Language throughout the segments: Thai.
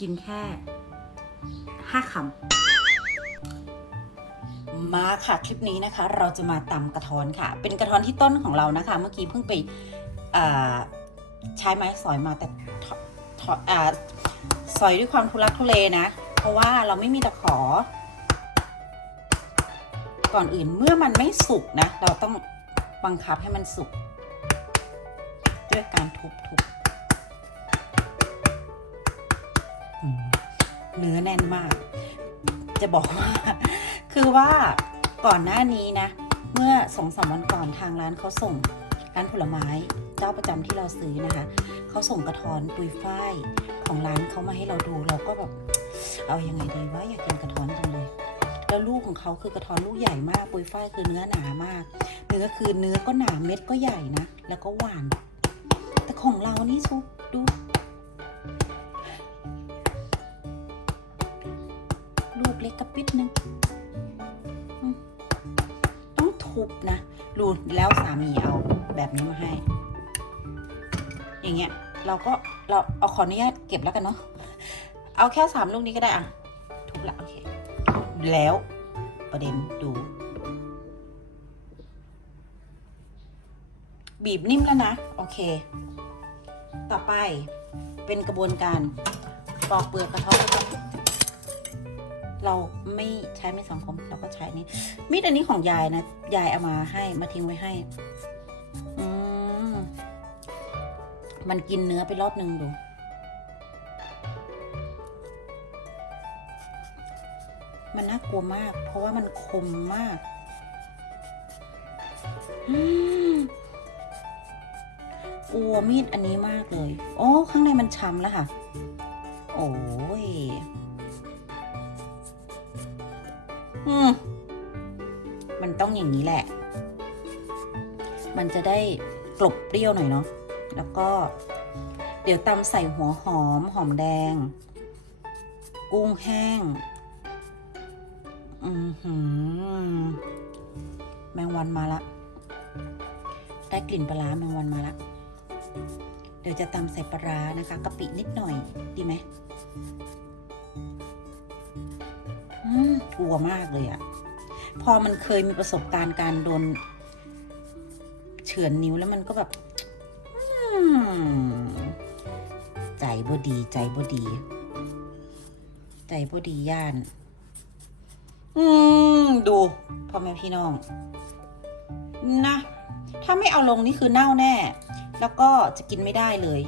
กินแค่ห้าคำมาค่ะคลิปนี้นะคะ เราจะมาตำกระท้อนค่ะ เป็นกระท้อนที่ต้นของเรานะคะ เมื่อกี้เพิ่งไปใช้ไม้สอยมาแต่สอยด้วยความทุลักทุเลนะ เพราะว่าเราไม่มีตะขอ ก่อนอื่นเมื่อมันไม่สุกนะ เราต้องบังคับให้มันสุก ด้วยการทุบทุ เนื้อแน่นมาก จะบอกว่า คือว่าก่อนหน้านี้นะ เมื่อสองสามวันก่อนทางร้านเขาส่งร้านผลไม้เจ้าประจำที่เราซื้อนะคะ เขาส่งกระท้อนปุยฝ้ายของร้านเขามาให้เราดูเราก็แบบเอายังไงดีว่าอยากกินกระท้อนจังเลยแล้วลูกของเขาคือกระท้อนลูกใหญ่มากปุยฝ้ายคือเนื้อหนามาก เนื้อคือเนื้อก็หนาเม็ดก็ใหญ่นะ แล้วก็หวาน แต่ของเรานี่ซุปดููแล้วสามีเอาแบบนี้มาให้ อย่างเงี้ย เราก็เราเอาขออนุญาตเก็บแล้วกันเนาะเอาแค่สามลูกนี้ก็ได้อะทุบละโอเค แล้วประเด็นดู บีบนิ่มแล้วนะ โอเค ต่อไปเป็นกระบวนการปอกเปลือกกระท้อน เราไม่ใช้ไมีดสังคมเราก็ใช้นี้มีดอันนี้ของยายนะ ยายเอามาให้มาทิ้งไว้ให้ อืมมันกินเนื้อไปรอบนึงดูมันน่ากลัวมาก เพราะว่ามันคมมาก กลัวมีดอันนี้มากเลย โอ้ ข้างในมันช้ำแล้วค่ะ โอ้ย อืมมันต้องอย่างนี้แหละ มันจะได้กลบเปรี้ยวหน่อยเนาะ แล้วก็ เดี๋ยวตำใส่หัวหอมหอมแดง กุ้งแห้ง อือหือ แมงวันมาละ ได้กลิ่นปลาแมงวันมาละ เดี๋ยวจะตำใส่ปลานะคะกะปินิดหน่อยดีไหม กลัวมากเลยอะพอมันเคยมีประสบการณ์การโดนเฉือนนิ้วแล้วมันก็แบบใจบ่ดี ใจบ่ดี ใจบ่ดีย่าน อืมดูพ่อแม่พี่น้อง นะ ถ้าไม่เอาลงนี่คือเน่าแน่ แล้วก็จะกินไม่ได้เลย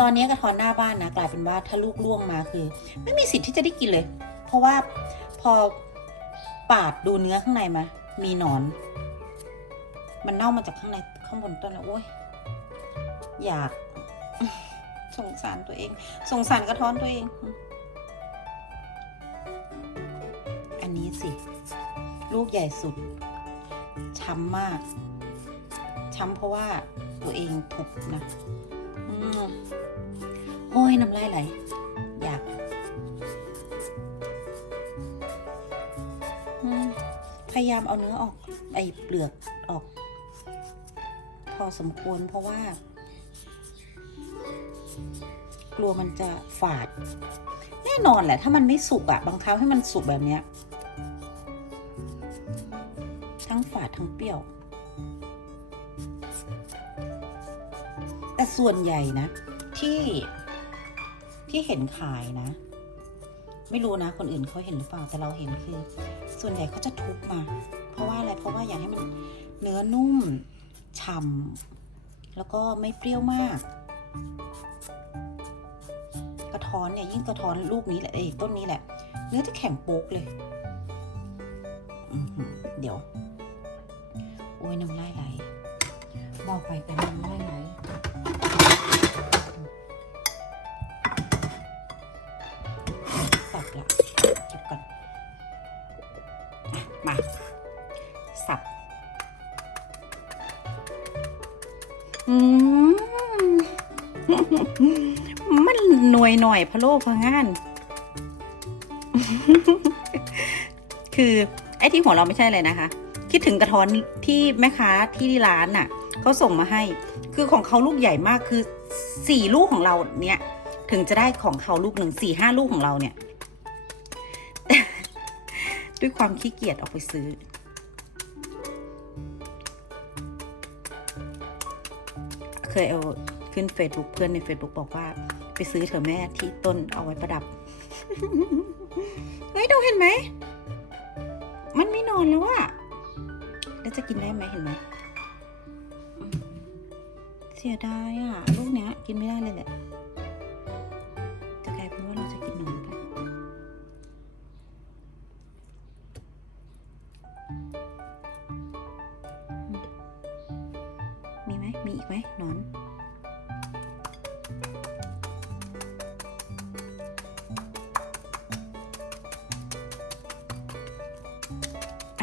ตอนนี้กระท้อนหน้าบ้านนะกลายเป็นว่าถ้าลูกล่วงมาคือ ไม่มีสิทธิ์ที่จะได้กินเลย เพราะว่าพอปาดดูเนื้อข้างในมา มีหนอน มันเน่ามาจากข้างในข้างบนต้นแล้วโอ้ยอยาก สงสารตัวเอง สงสารกระท้อนตัวเอง อันนี้สิ ลูกใหญ่สุด ช้ำมาก ช้ำเพราะว่าตัวเองทุบนะ โอ้ยน้ำลายไหลอยากพยายามเอาเนื้อออกไอเปลือกออก พอสมควรเพราะว่า กลัวมันจะฝาด แน่นอนแหละ ถ้ามันไม่สุกอะบังคับให้มันสุกแบบเนี้ย ทั้งฝาดทั้งเปรี้ยว ส่วนใหญ่นะ ที่ที่เห็นขายนะ ไม่รู้นะ คนอื่นเขาเห็นหรือเปล่าแต่เราเห็นคือ ส่วนใหญ่เขาจะทุบมา เพราะว่าอะไรเพราะว่าอยากให้มันเนื้อนุ่มฉ่ำแล้วก็ไม่เปรี้ยวมาก กระท้อนเนี่ยยิ่งกระท้อนลูกนี้แหละเอ้ต้นนี้แหละ เนื้อจะแข็งโป๊กเลยเดี๋ยวโอ้ยน้ำลายไหลบอกไปกันน้ำลายไหล วยหน่อยพะโล่พะงาน คือไอ้ที่หัวเราไม่ใช่เลยนะคะ คิดถึงกระท้อนที่แม่ค้าที่ร้านน่ะเขาส่งมาให้ คือของเขาลูกใหญ่มากคือสี่ลูกของเราเนี่ย ถึงจะได้ของเขาลูกหนึ่งสี่ห้าลูกของเราเนี่ย ด้วยความขี้เกียจออกไปซื้อเคยเอาขึ้น Facebook เพื่อนใน Facebook บอกว่า ไปซื้อเถอะแม่ที่ต้นเอาไว้ประดับ เฮ้ยดูเห็นไหม มันไม่นอนแล้วอะแล้วจะกินได้ไหมเห็นไหม เสียดายอะลูกเนี้ย กินไม่ได้เลยแหละ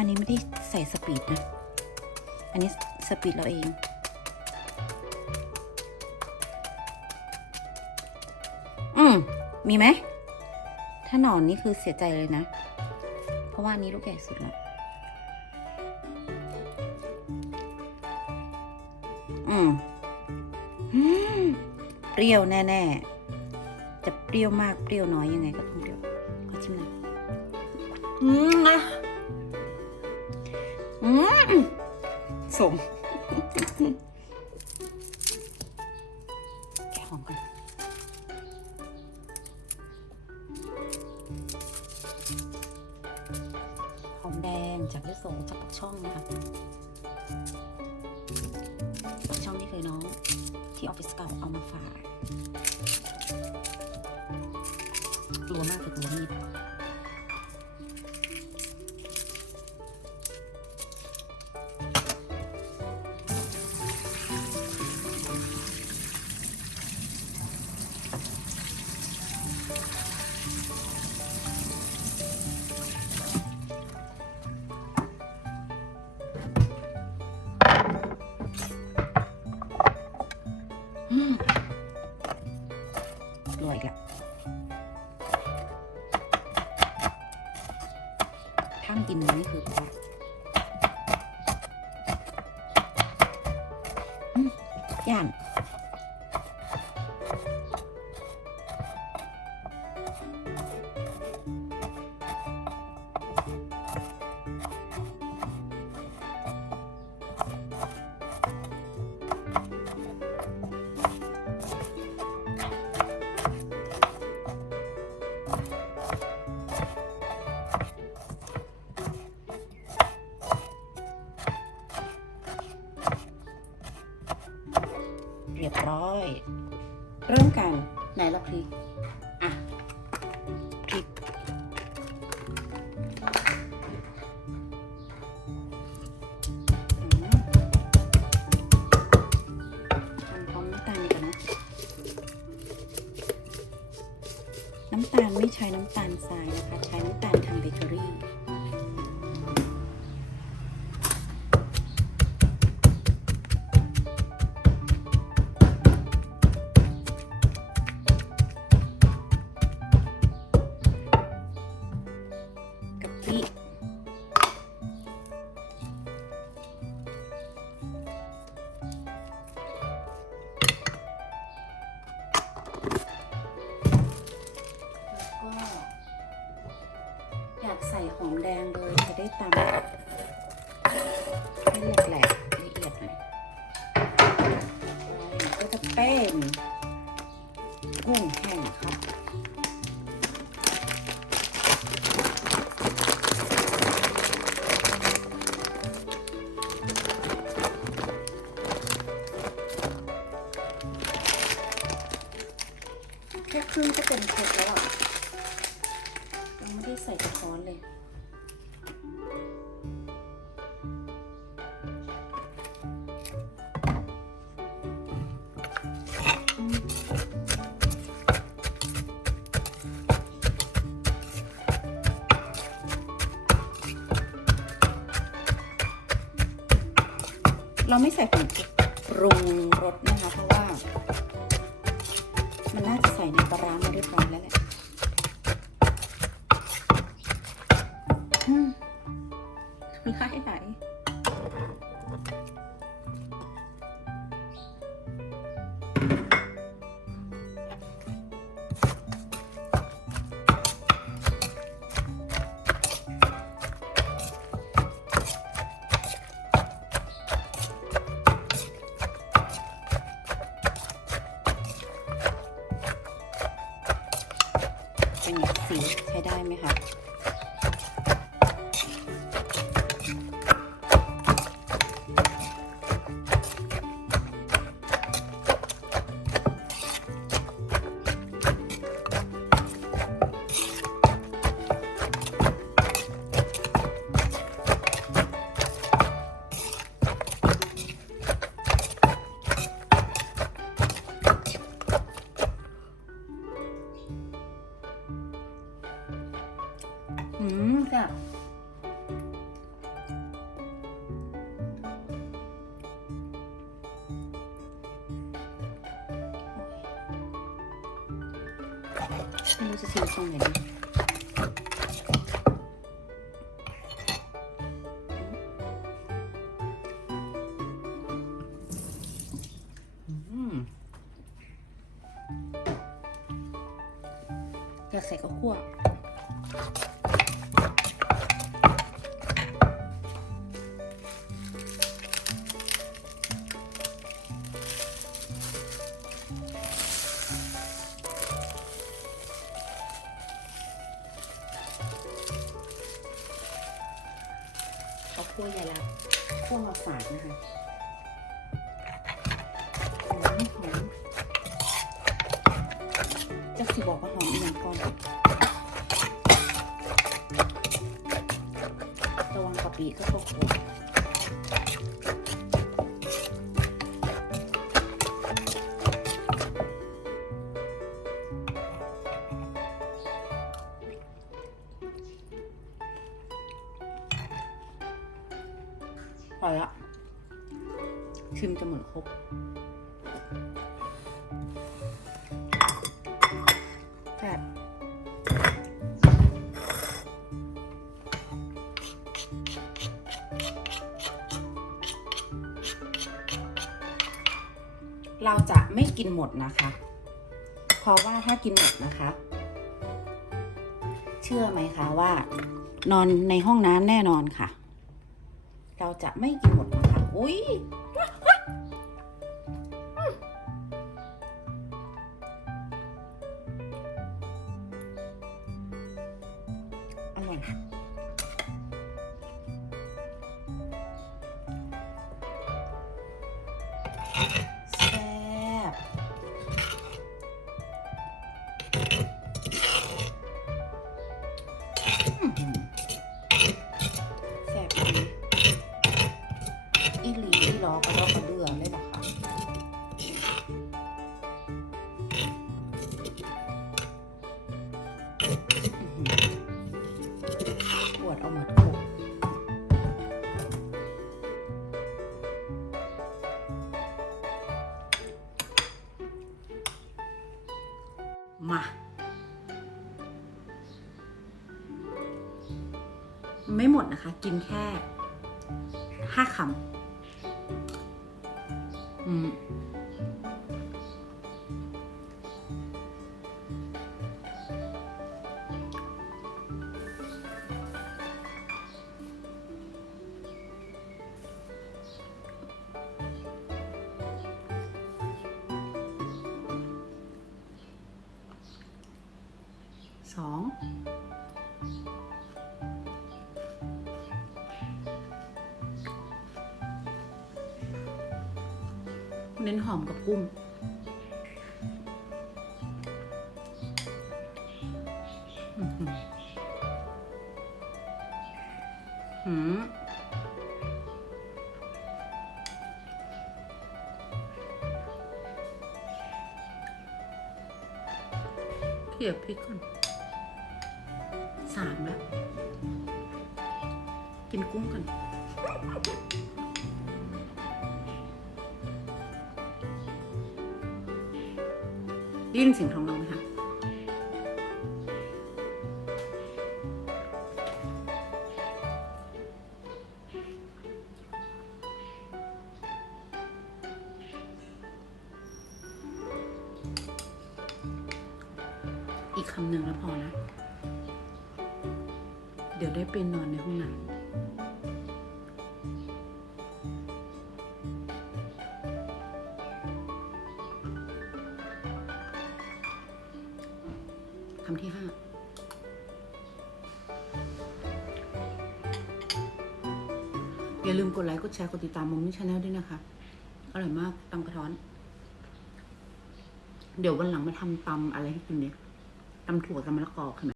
อันนี้ไม่ได้ใส่สปีดนะ อันนี้สปีดเราเอง อืม มีไหม ถ้าหนอนนี่คือเสียใจเลยนะ เพราะว่านี้ลูกใหญ่สุดแล้วอืมอืมเปรี้ยวแน่ๆ จะเปรี้ยวมากเปรี้ยวน้อยยังไงก็ต้องเปรี้ยวขอชิมหน่อยอืมนะ สมแกะหอมกันหอมแดงจากยโสจากปักช่องนะคะปักช่องนี่คือน้องที่ออฟฟิศเก่าเอามาฝากกลัวมากแต่กลัวมีด ถ้างกินเนื้อนี่คือแบบย่าน น้ำตาลไม่ใช้น้ำตาลทรายนะคะ ใช้น้ำตาลทำเบเกอรี่ แดงเลยจะได้ตำให้แหลกๆละเอียดหน่อยก็จะเป็นกุ้งแห้งครับแค่ครึ่งก็เป็นเผ็ดแล้วอะยังไม่ได้ใส่กระท้อนเลย เสีใช้ได้ไหมคะ อยากใส่ข้าวคั่วเขาคั่วยายรับคั่วมาฝากนะคะ สิบอกว่าหอมอีกอย่างก่อนระวังกะปิก็ตกหัวพอละชิมจะเหมือนครบ เราจะไม่กินหมดนะคะ เพราะว่าถ้ากินหมดนะคะ เชื่อไหมคะว่า นอนในห้องน้ำแน่นอนค่ะ เราจะไม่กินหมดนะคะ อุ้ย อีหลอกระดอกกระเดือเลยบอกค่ะอื้อหือปวดเอาหมดโขกมาไม่หมดนะคะ กินแค่ห้าคำ อื เน้นหอมกับกุ้งอื้อหือหืมเขี่ยพริกก่อนสามแล้ว กินกุ้งกัน ได้ยินเสียงท้องร้องไหมคะอีกคำหนึ่งแล้วพอนะ เดี๋ยวได้ไปนอนในห้องน้ำ ดแชร์ กดติดตามมงนี่ชาแนลด้วยนะคะ อร่อยมากตำกระท้อน เดี๋ยววันหลังมาทำตำอะไรให้กินเนี่ยตำถั่วตำมะละกอค่ะ